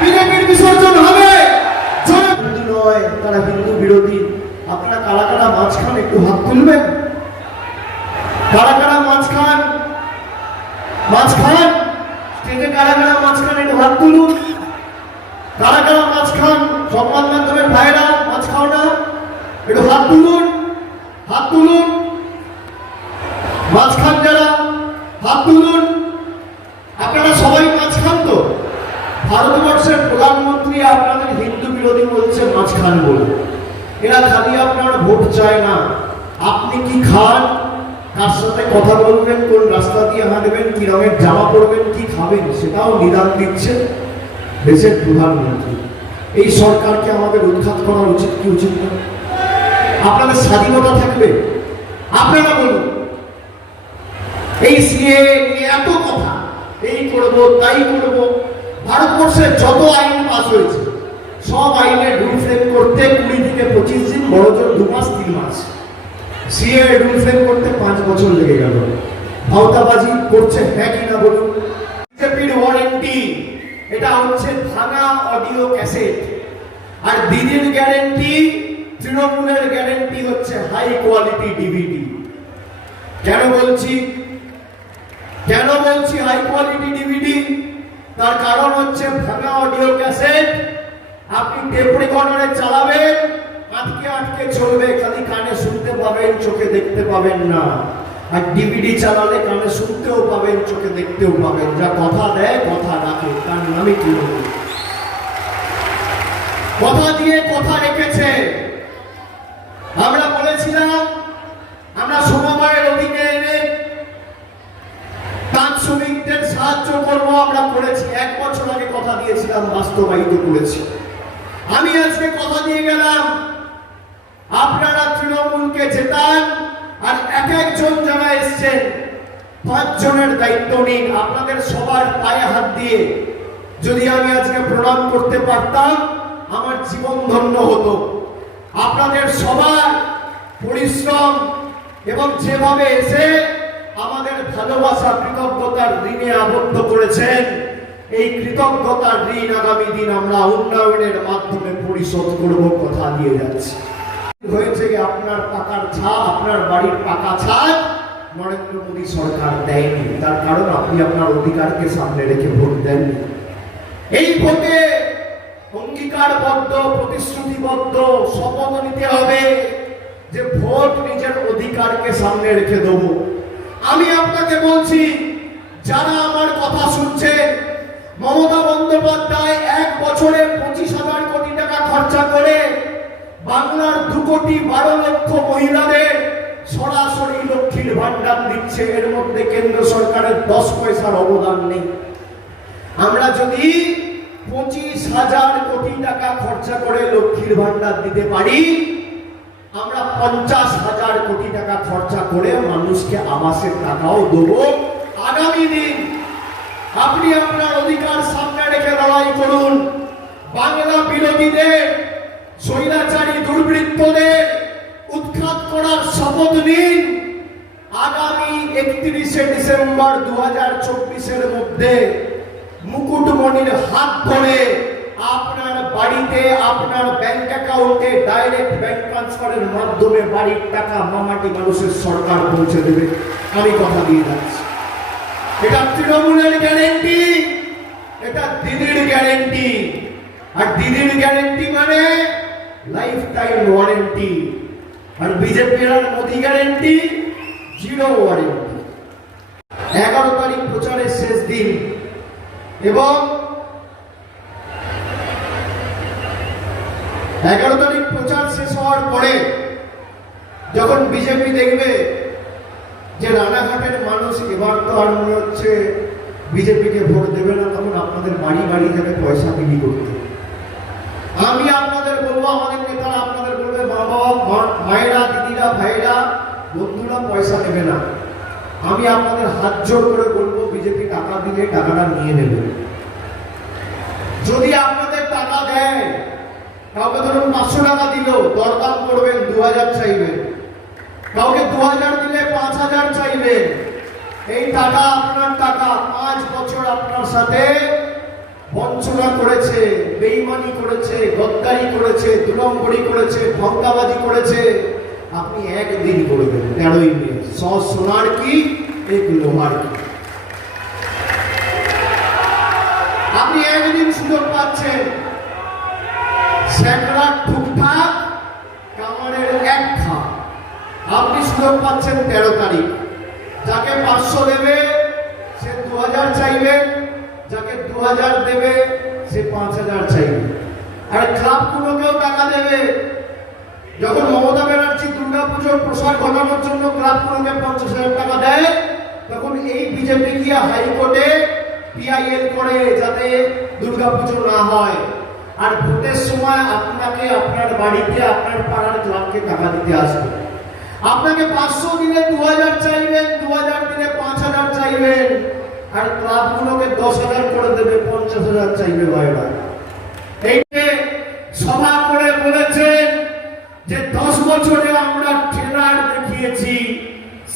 বিজেপির বিসর্জন হবে। তারা হিন্দু বিরোধী। আপনারা কারা কারা মাঝখান একটু হাত তুলবেন? কারা কারা মাঝখান? মাঝখান? স্টেজে কারা কারা মাঝখান একটু হাত তুলুন। কারা কারা মাঝখান? সংবাদ মাধ্যমের ভাইরা মাঝখাও না একটু হাত তুলুন। হাত তুলুন। মাঝখান যারা, হাত তুলুন। আপনারা সবাই মাঝখান তো? ভারতবর্ষের আপনাদের হিন্দু বিরোধী বলছে মাঝখান বলে। এরা খালি আপনার ভোট চায় না। আপনি কি খান? কার সাথে কথা বলবেন? কোন রাস্তা দিয়ে হাঁটবেন? কি রঙের জামা পরবেন? কি খাবেন? সেটাও নিদান দিচ্ছে দেশের প্রধানমন্ত্রী। এই সরকারকে আমাদের উৎখাত করা উচিত কি উচিত না? আপনাদের স্বাধীনতা থাকবে? আপনারা বলুন। এই সিএ এত কথা। এই করব, তাই করব। ভারতবর্ষের যত আইন পাস হয়েছে, সব আইনের রুল ফ্রেম করতে কুড়ি থেকে পঁচিশ দিন বড় জোর দু মাস, তিন মাস। সিএ রুল ফ্রেম করতে পাঁচ বছর লেগে গেল। ভাওতাবাজি করছে হ্যাঁ কিনা বলুন। বিজেপির ওয়ারেন্টি, এটা হচ্ছে ভাঙা অডিও ক্যাসেট। আর দিদির গ্যারেন্টি, তৃণমূলের গ্যারেন্টি হচ্ছে হাই কোয়ালিটি ডিভিডি। কেন বলছি? কেন বলছি হাই কোয়ালিটি ডিভিডি? তার কারণ হচ্ছে ভাঙা অডিও ক্যাসেট। আপনি টেপ চালাবেন, আটকে আটকে চলবে, খালি কানে শুনতে পাবেন, চোখে দেখতে পাবেন না। আর ডিভিডি চালালে কানে শুনতেও পাবেন, চোখে দেখতেও পাবেন। যা কথা দেয়, কথা রাখে। তার নামই কি কথা দিয়ে কথা রেখেছে। আমরা বলেছিলাম আমরা সমবায়ের অধীনে এনে তাঁত শ্রমিকদের সাহায্য করব আমরা করেছি, এক বছর আগে কথা দিয়েছিলাম, বাস্তবায়িত করেছি। আমি আজকে কথা দিয়ে গেলাম, আপনারা তৃণমূলকে জেতান, আর এক একজন যারা এসছেন, পাঁচজনের দায়িত্ব নিন, আপনাদের সবার পায়ে হাত দিয়ে। যদি আমি আজকে প্রণাম করতে পারতাম, আমার জীবন ধন্য হতো। আপনাদের সবার পরিশ্রম এবং যেভাবে এসে আমাদের ভালোবাসা কৃতজ্ঞতার ঋণে আবদ্ধ করেছেন। এই কৃতজ্ঞতার ঋণ আগামী দিন আমরা উন্নয়নের মাধ্যমে পরিশোধ করব কথা দিয়ে যাচ্ছি। হয়েছে আপনার পাকার ছাদ আপনার বাড়ির পাকা ছাদ নরেন্দ্র মোদী সরকার দেয়নি। তার কারণ আপনি আপনার অধিকারকে সামনে রেখে ভোট দেননি। এই ভোটে অঙ্গীকারবদ্ধ, প্রতিশ্রুতিবদ্ধ শপথ নিতে হবে যে ভোট নিজের অধিকারকে সামনে রেখে দেব। আমি আপনাকে বলছি, যারা আমার কথা শুনছে, মমতা বন্দ্যোপাধ্যায় এক বছরে পঁচিশ হাজার কোটি টাকা খরচা করে বাংলার দু কোটি বারো লক্ষ মহিলাদের সরাসরি লক্ষ্মীর ভান্ডার দিচ্ছে। এর মধ্যে কেন্দ্র সরকারের দশ পয়সার অবদান নেই। আমরা যদি পঁচিশ হাজার কোটি টাকা খরচা করে লক্ষ্মীর ভান্ডার দিতে পারি, আমরা পঞ্চাশ হাজার কোটি খরচা করে মানুষকে আবাসের টাকাও দেবো। আগামী দিন আপনি আপনার অধিকার সামনে রেখে লড়াই করুন। বাংলা বিরোধীদের, স্বৈরাচারী দুর্বৃত্তদের উৎখাত করার শপথ নিন। আগামী একত্রিশে ডিসেম্বর দু হাজার চব্বিশের মধ্যে মুকুটমণির হাত ধরে আপনার বাড়িতে, আপনার ব্যাংক অ্যাকাউন্টে ডাইরেক্ট ব্যাংক ট্রান্সফারের মাধ্যমে বাড়ির টাকা মামাটি মানুষের সরকার পৌঁছে দেবে। আমি কথা দিয়ে যাচ্ছি। এটা তৃণমূলের গ্যারেন্টি এটা দিদির গ্যারেন্টি আর দিদির গ্যারেন্টি মানে লাইফ টাইম ওয়ারেন্টি আর বিজেপির আর মোদি গ্যারেন্টি জিরো ওয়ারেন্টি এগারো তারিখ প্রচারের শেষ দিন। এবং এগারো তারিখ প্রচার শেষ হওয়ার পরে যখন বিজেপি দেখবে যে রানাঘাটের মানুষ এবার তো আর মনে হচ্ছে বিজেপিকে ভোট দেবে না, তখন আপনাদের বাড়ি বাড়ি যাবে পয়সা বিলি করতে। আমি আপনাদের বলব, আমাদের নেতারা আপনাদের বলবে বাবা মায়েরা, দিদিরা ভাইরা বন্ধুরা পয়সা নেবে না। আমি আপনাদের হাত জোর করে বলব, বিজেপি টাকা দিলে টাকাটা নিয়ে নেবে। যদি আপনাদের টাকা দেয় কাউকে ধরুন পাঁচশো টাকা দিল দরদাম করবেন দু হাজার চাইবেন কাউকে দু হাজার দিলে পাঁচ হাজার চাইবেন এই টাকা আপনার টাকা, পাঁচ বছর আপনার সাথে বঞ্চনা করেছে, বেইমানি করেছে, গদ্দারি করেছে, দুলম্বরি করেছে, ভঙ্গাবাজি করেছে। আপনি একদিন করবেন তেরোই মে। সোনার কি, এক লোহার কি? স্যাকরা ঠুকঠাক কামারের এক খা আপনি সুযোগ পাচ্ছেন তেরো তারিখ। যাকে পাঁচশো দেবে, সে দু হাজার চাইবেন যাকে দু হাজার দেবে, সে পাঁচ হাজার চাইবে। আর ক্লাবগুলোকেও টাকা দেবে। যখন মমতা ব্যানার্জি দুর্গা পুজোর প্রসার ঘটানোর জন্য ক্লাবগুলোকে পঞ্চাশ হাজার টাকা দেয়, তখন এই বিজেপি গিয়ে হাইকোর্টে পিআইএল করে যাতে দুর্গা পুজো না হয়। আর ভোটের সময় আপনাকে আপনার বাড়িতে, আপনার পাড়ার ক্লাবকে টাকা দিতে আসবে। আপনাকে পাঁচশো দিলে দু হাজার চাইবেন দু হাজার দিলে পাঁচ হাজার চাইবেন। আর ক্লাবগুলোকে দশ হাজার করে দেবে পঞ্চাশ হাজার চাইবে বাইরা এই যে সভা করে বলেছেন যে দশ বছরে আমরা ট্রেলার দেখিয়েছি,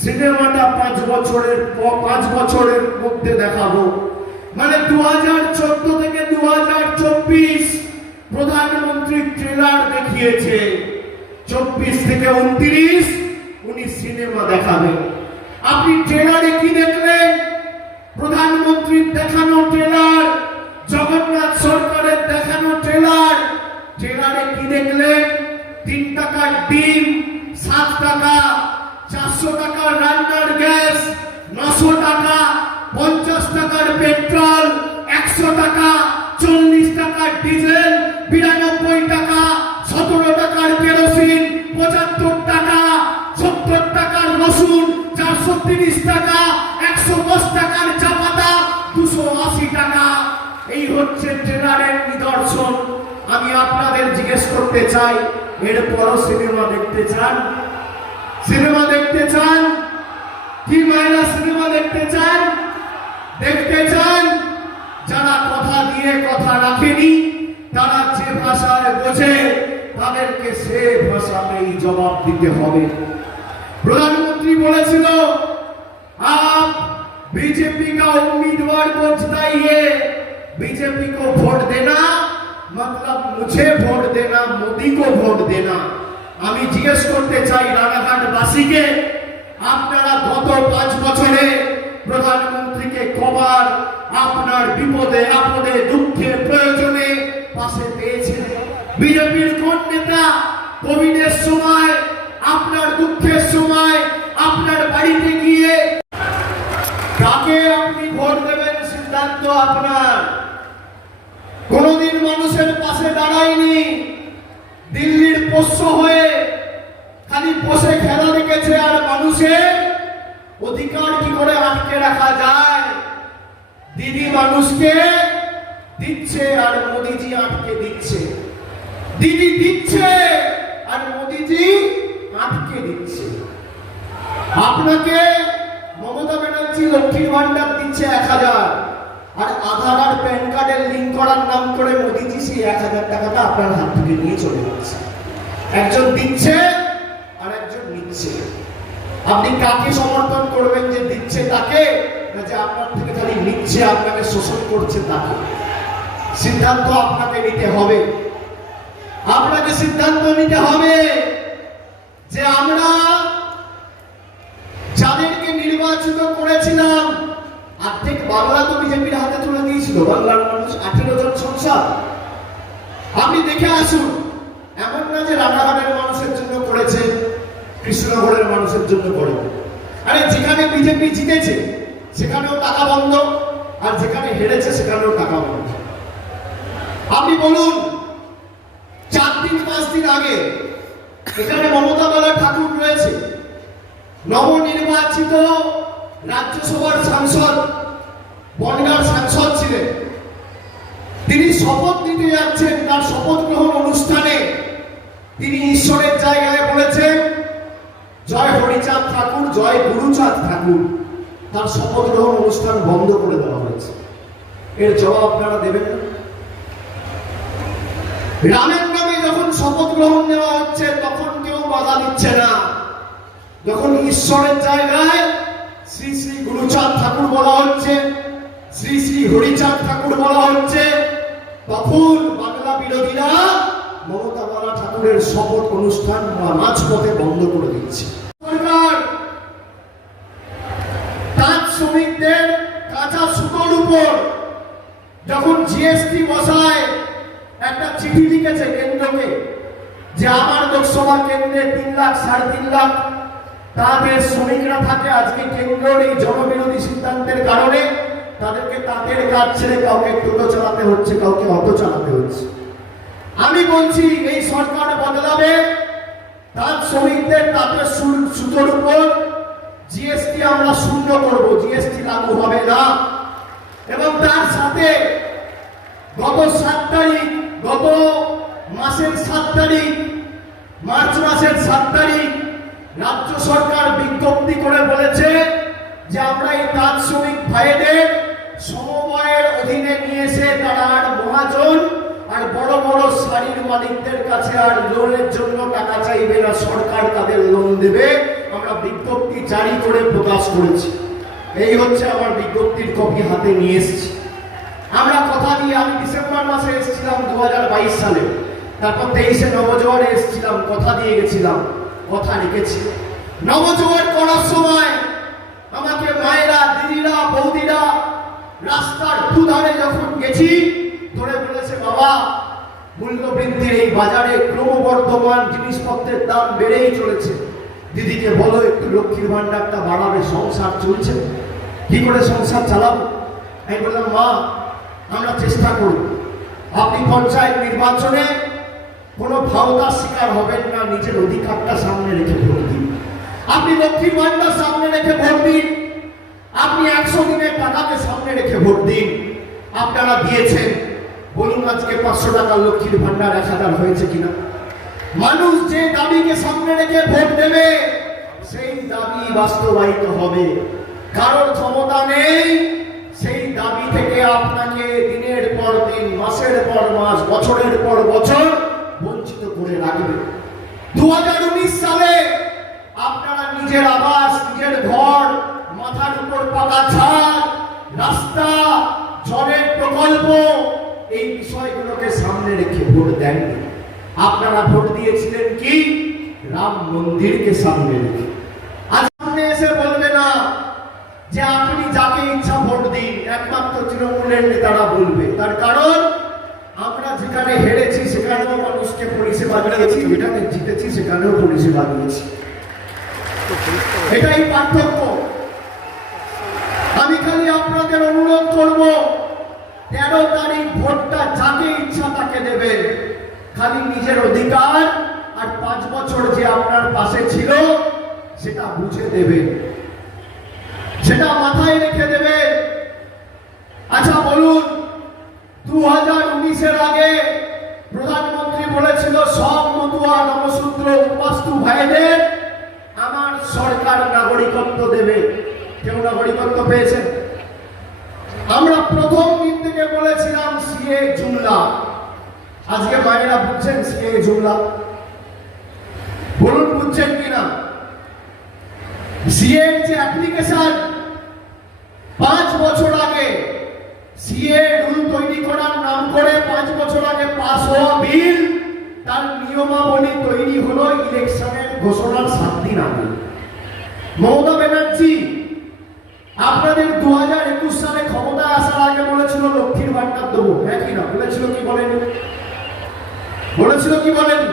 সিনেমাটা পাঁচ বছরের পাঁচ বছরের মধ্যে দেখাবো। মানে দু হাজার চোদ্দ থেকে দু হাজার চব্বিশ প্রধানমন্ত্রী ট্রেলার দেখিয়েছে। চব্বিশ থেকে উনত্রিশ উনি সিনেমা দেখাবেন। আপনি ট্রেলারে কি দেখলেন? প্রধানমন্ত্রীর দেখানো ট্রেলার, জগন্নাথ সরকারের দেখানো ট্রেলার। ট্রেলারে কি দেখলেন? তিন টাকার ডিম, সাত টাকা, চারশো টাকার রান্নার গ্যাস, নশো টাকা, পঞ্চাশ টাকার পেট্রোল, একশো টাকা, চল্লিশ টাকার ডিজেল বিরানব্বই টাকা, সতেরো টাকার কেরোসিন, পঁচাত্তর টাকা, সত্তর টাকার রসুন, চারশো তিরিশ টাকা, একশো দশ টাকার চা পাতা, দুশো আশি টাকা। এই হচ্ছে ট্রেলারের নিদর্শন। আমি আপনাদের জিজ্ঞেস করতে চাই, এরপরও সিনেমা দেখতে চান? সিনেমা দেখতে চান? কি মায়েরা সিনেমা দেখতে চান? দেখতে চান? যারা কথা দিয়ে কথা রাখেনি তারা যে ভাষায় বোঝে তাদেরকে সে ভাষাতেই জবাব দিতে হবে प्रधानमंत्री বলেছিল आप बीजेपी का उम्मीदवार को जिताइए बीजेपी को वोट देना मतलब मुझे वोट देना मोदी को ভোট দেনা আমি জিজ্ঞেস করতে চাই রানাঘাটবাসীকে আপনারা গত পাঁচ বছরে প্রধানমন্ত্রীকে কবার আপনার বিপদে, আপদে, দুঃখে, প্রয়োজনে পাশে পেয়েছিলেন। বিজেপির কোন নেতা কোভিডের সময়, আপনার দুঃখের সময়, আপনার বাড়িতে গিয়ে কাকে আপনি ভোট দেবেন সিদ্ধান্ত আপনার? কোনদিন মানুষের পাশে দাঁড়ায়নি। দিল্লির পোষ্য হয়ে খালি বসে খেলা দেখেছে আর মানুষের অধিকার কি করে আটকে রাখা যায়? দিদি মানুষকে দিচ্ছে আর মোদিজি আটকে দিচ্ছে। দিদি দিচ্ছে আর মোদিজি আটকে দিচ্ছে। আপনাকে মমতা ব্যানার্জি, লক্ষ্মীর ভান্ডার দিচ্ছে এক হাজার। আর আধার আর প্যান কার্ডের লিঙ্ক করার নাম করে মোদিজি সেই এক হাজার টাকাটা আপনার হাত থেকে নিয়ে চলে যাচ্ছে। একজন দিচ্ছে আপনি কাকে সমর্থন করবেন যে দিচ্ছে তাকে? যে আপনার থেকে খালি নিচ্ছে, আপনাকে শোষণ করছে তাকে? সিদ্ধান্ত আপনাকে নিতে হবে। আপনাকে সিদ্ধান্ত নিতে হবে যে আমরা যাদেরকে নির্বাচিত করেছিলাম অর্ধেক বাংলা তো বিজেপির হাতে তুলে দিয়েছিল, বাংলার মানুষ আঠেরো জন সংসদ। আপনি দেখে আসুন, এমন না যে রানাঘাটের মানুষের জন্য করেছে। কৃষ্ণনগরের মানুষের জন্য করে আরে যেখানে বিজেপি জিতেছে, সেখানেও টাকা বন্ধ, আর যেখানে হেরেছে, সেখানেও টাকা বন্ধ। আপনি বলুন, চার দিন, পাঁচ দিন আগে এখানে মমতা বালা ঠাকুর রয়েছে। নবনির্বাচিত রাজ্যসভার সাংসদ, বনগাঁর সাংসদ ছিলেন। তিনি শপথ নিতে যাচ্ছেন, তার শপথ গ্রহণ অনুষ্ঠানে। তিনি তার শপথ গ্রহণ অনুষ্ঠান বন্ধ করে দেওয়া হয়েছে, এর জবাব আপনারা দেবেন রামের নামে যখন শপথ গ্রহণ নেওয়া হচ্ছে, তখন কেউ বাধা দিচ্ছে না। যখন ঈশ্বরের জায়গায় শ্রী শ্রী গুরুচাঁদ ঠাকুর বলা হচ্ছে, শ্রী শ্রী হরিচাঁদ ঠাকুর বলা হচ্ছে, তখন বাংলা বিরোধীরা মমতা বলা ঠাকুরের শপথ অনুষ্ঠান মাঝপথে বন্ধ করে দিচ্ছে। উপর যখন জিএসটি বসায় একটা চিঠি লিখেছে কেন্দ্রকে যে আমার লোকসভা কেন্দ্রে তিন লাখ, সাড়ে তিন লাখ তাদের শ্রমিকরা থাকে, আজকে কেন্দ্রের এই জনবিরোধী সিদ্ধান্তের কারণে তাদেরকে তাদের কাজ ছেড়ে কাউকে টোটো চালাতে হচ্ছে, কাউকে অটো চালাতে হচ্ছে। আমি বলছি, এই সরকার বদলাবে তাঁত শ্রমিকদের তাদের সুতোর উপর জিএসটি আমরা শূন্য করব জিএসটি লাগু হবে না। তার সাথে গত সাত তারিখ, গত মাসের সাত তারিখ, মার্চ মাসের সাত তারিখ রাজ্য সরকার বিজ্ঞপ্তি করে বলেছে যে আমরা এই তাঁত শ্রমিক ভাইদের সমবায়ের অধীনে নিয়ে এসে তারা আর মহাজন আর বড় বড় শাড়ির মালিকদের কাছে আর লোনের জন্য টাকা চাইবে না, সরকার তাদের লোন দেবে। আমরা বিজ্ঞপ্তি জারি করে প্রকাশ করেছি। এই হচ্ছে আমার বিজ্ঞপ্তির কপি হাতে নিয়ে এসেছি। আমরা কথা দিয়ে আমি ডিসেম্বর মাসে এসেছিলাম দু হাজার বাইশ সালে। তারপর তেইশে নবজোয়ারে এসেছিলাম, কথা দিয়ে গেছিলাম, কথা লিখেছি। নবজোয়ার করার সময় আমাকে মায়েরা, দিদিরা, বৌদিরা রাস্তার দুধারে যখন গেছি, ধরে বলেছে, বাবা মূল্য বৃদ্ধির এই বাজারে ক্রমবর্ধমান জিনিসপত্রের দাম বেড়েই চলেছে। দিদিকে বলো, একটু লক্ষ্মীর ভান্ডারটা বাড়াবে, সংসার চলছে। কি করে সংসার চালাবো? আমি বললাম, মা আমরা চেষ্টা করব। আপনি পঞ্চায়েত নির্বাচনে কোনো ভাওতার শিকার হবেন না, নিজের অধিকারটা সামনে রেখে ভোট দিন। আপনি লক্ষ্মীর ভান্ডার সামনে রেখে ভোট দিন। আপনি একশো দিনের টাকাকে সামনে রেখে ভোট দিন। আপনারা দিয়েছেন, বলুন আজকে পাঁচশো টাকা লক্ষ্মীর ভান্ডার এক হাজার হয়েছে কিনা? মানুষ যে দাবিকে সামনে রেখে ভোট দেবে, সেই দাবি বাস্তবায়িত হবে। কারোর ক্ষমতা নেই দাবি থেকে আপনাকে দিনের পর দিন, মাসের পর মাস, বছরের পর বছর বঞ্চিত করে রাখবে। দু সালে আপনারা নিজের আবাস, নিজের ঘর, মাথার উপর পাকা ছাদ, রাস্তা, জলের প্রকল্প, এই বিষয়গুলোকে সামনে রেখে ভোট দেননি। আপনারা ভোট দিয়েছিলেন কি? রাম মন্দিরকে সামনে রেখে আজ সামনে এসে বলবে না যে আপনি যাকে ইচ্ছা ভোট দিন একমাত্র তৃণমূলের নেতারা বলবে। তার কারণ আমরা যেখানে হেরেছি সেখানেও মানুষকে পরিষেবা দিয়েছি যেখানে জিতেছি সেখানেও পরিষেবা দিয়েছি। এটাই পার্থক্য। আমি খালি আপনাদের অনুরোধ করব তেরো তারিখ ভোটটা যাকে ইচ্ছা তাকে দেবেন। খালি নিজের অধিকার আর পাঁচ বছর যে আপনার পাশে ছিল সেটা বুঝে দেবেন। সেটা মাথায় রেখে দেবেন আচ্ছা বলুন দু হাজার উনিশের আগে প্রধানমন্ত্রী বলেছিল সব মতুয়া নবসূত্র উপাস্তু ভাইদের আমার সরকার নাগরিকত্ব দেবে। কেউ নাগরিকত্ব পেয়েছেন আমরা প্রথম দিন থেকে বলেছিলাম, সিএ জুমলা। আজকে মায়েরা বুঝছেন সিএ জুমলা? বলুন, বুঝছেন কিনা? সিএ যে অ্যাপ্লিকেশন, পাঁচ বছর আগে সিএ রুল তৈরি করার নাম করে পাঁচ বছর আগে পাস হওয়া বিল তার নিয়মাবলী তৈরি হলো ইলেকশনের ঘোষণার সাত দিন আগে। মমতা ব্যানার্জি, আপনাদের দু হাজার একুশ সালে ক্ষমতা আসার আগে বলেছিল লক্ষ্মীর ভান্ডার দেবো। হ্যাঁ কি না? বলেছিল কি বলেনি? বলেছিল কি বলেনি?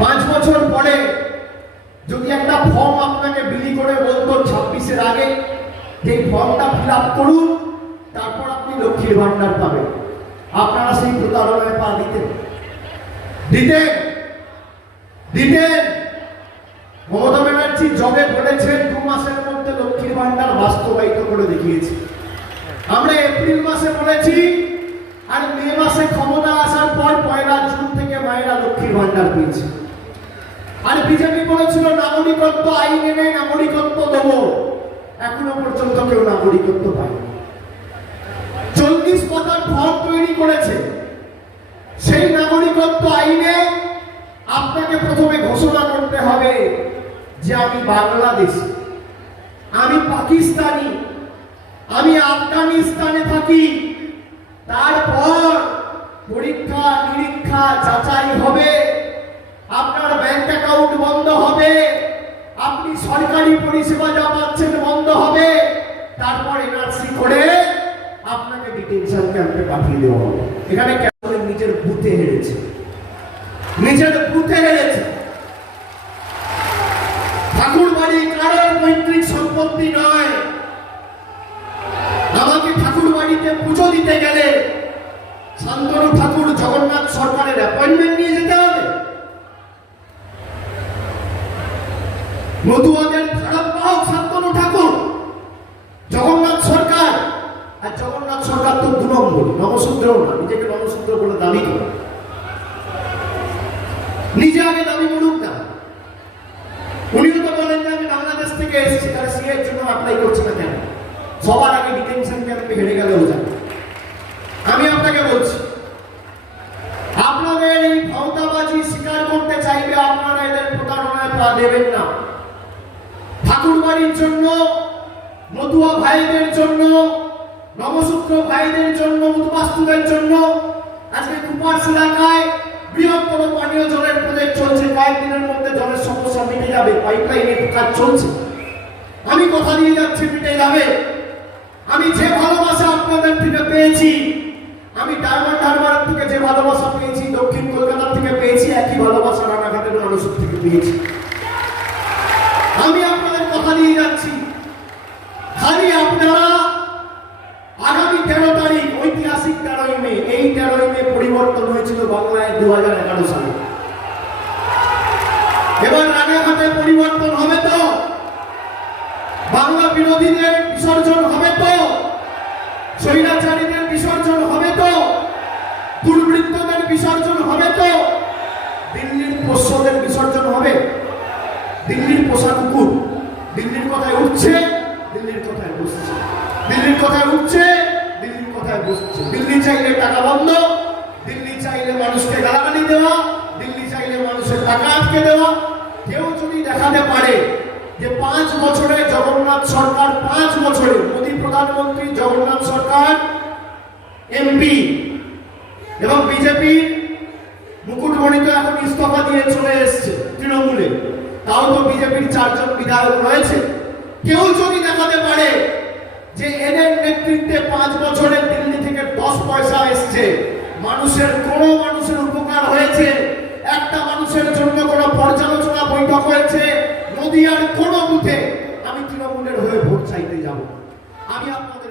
পাঁচ বছর পরে যদি একটা ফর্ম আপনাকে বিলি করে বলতো ছাব্বিশের আগে, যে ফর্মটা ফিল করুন, তারপর আপনি লক্ষ্মীর ভান্ডার পাবেন। আপনারা সেই প্রতারণায় পা দিতেন। দিতেন। দিতেন। মমতা ব্যানার্জি জবে বলেছেন, দু মাসের মধ্যে লক্ষ্মীর ভান্ডার বাস্তবায়িত করে দেখিয়েছি। আমরা এপ্রিল মাসে বলেছি, আর মে মাসে ক্ষমতা আসার পর পয়লা জুন থেকে মায়েরা লক্ষ্মীর ভান্ডার পেয়েছে। আর বিজেপি বলেছিল, নাগরিকত্ব আইন এনে নাগরিকত্ব দেবো। এখনও পর্যন্ত কেউ নাগরিকত্ব পায়নি। ফর্ম তৈরি করেছে। সেই নাগরিকত্ব আইনে আপনাকে প্রথমে ঘোষণা করতে হবে যে আমি বাংলাদেশি, আমি পাকিস্তানি, আমি আফগানিস্তানে থাকি। তারপর পরীক্ষা, নিরীক্ষা, যাচাই হবে অ্যাকাউন্ট বন্ধ হবে, আপনি সরকারি পরিষেবা যা পাচ্ছেন বন্ধ হবে তারপর এনআরসি করে আপনাকে ক্যাম্পে পাঠিয়ে দেওয়া হবে। এখানে কেমন নিজের বুথে হেরেছে নিজের বুথে হেরেছে ঠাকুর বাড়ি কারোর পৈতৃক সম্পত্তি নয় আমাকে ঠাকুর বাড়িতে পুজো দিতে গেলে শান্তনু ঠাকুর জগন্নাথ সরকারের অ্যাপয়েন্টমেন্ট নিয়ে যেতে হবে মধুয়াদের খারাপ পাও শান্তনু ঠাকুর জগন্নাথ সরকার আর জগন্নাথ সরকার তো দু নম্বর নমশূদ্রও না, নিজেকে নমশূদ্র বলে দাবি করে। নিজে আগে দাবি করুক না। উনিও তো বলেন যে আমি বাংলাদেশ থেকে এসেছি, তাহলে সি এর জন্য অ্যাপ্লাই করছি না কেন? সবার আগে ডিটেনশন ক্যাম্পে হেরে গেলেও যাবে আমি আপনাকে বলছি, আপনাদের এই ক্ষমতাবাজি স্বীকার করতে চাইলে আপনারা এদের প্রতারণায় পা দেবেন না। ঠাকুর বাড়ির জন্য, মতুয়া ভাইদের জন্য নবসূত্র ভাইদের জন্য উদ্বাস্তুদের জন্য আজকে কুপার্স এলাকায় বৃহত্তর পানীয় জলের প্রজেক্ট চলছে। কয়েকদিনের মধ্যে জলের সমস্যা মিটে যাবে পাইপলাইনের কাজ চলছে। আমি কথা দিয়ে যাচ্ছি, মিটে যাবে। আমি যে ভালোবাসা আপনাদের থেকে পেয়েছি, আমি ডায়মন্ড হারবারের থেকে যে ভালোবাসা পেয়েছি, দক্ষিণ কলকাতা থেকে পেয়েছি, একই ভালোবাসা রানাঘাটের মানুষের থেকে পেয়েছি। আমি আপনাদের কথা দিয়ে যাচ্ছি খালি আপনারা আগামী তেরো তারিখ ঐতিহাসিক তেরোই মে এই তেরোই মে পরিবর্তন হয়েছিল বাংলায় দু হাজার এগারো সালে এবার রানাঘাটে পরিবর্তন হবে তো? বাংলা বিরোধীদের বিসর্জন হবে তো? স্বৈরাচারীদের বিসর্জন হবে তো? দুর্বৃত্তদের বিসর্জন হবে তো? দিল্লির পোষ্যদের বিসর্জন হবে? দিল্লির পোষা কুকুর দিল্লির কথায় উঠছে, দিল্লির কথায় বসছে। দিল্লির কথায় উঠছে, দিল্লির কথায় বসছে। দিল্লি চাইলে টাকা বন্ধ, দিল্লি চাইলে মানুষকে গালাগালি দেওয়া, দিল্লি চাইলে মানুষের টাকা আটকে দেওয়া কেউ যদি দেখাতে পারে যে পাঁচ বছরে জগন্নাথ সরকার, পাঁচ বছরে মোদী প্রধানমন্ত্রী, জগন্নাথ সরকার, এমপি এবং বিজেপি মুকুটমণি তো এখন ইস্তফা দিয়ে চলে এসছে তৃণমূলে, তাও তো বিজেপির চারজন বিধায়ক রয়েছে। কেউ যদি দেখাতে পারে যে এদের নেতৃত্বে পাঁচ বছরে দিল্লি থেকে দশ পয়সা এসছে, মানুষের কোনো মানুষের উপকার হয়েছে, একটা মানুষের জন্য কোনো পর্যালোচনা বৈঠক হয়েছে। নদীয়ার কোনো বুথে আমি তৃণমূলের হয়ে ভোট চাইতে যাব। আমি আপনাদের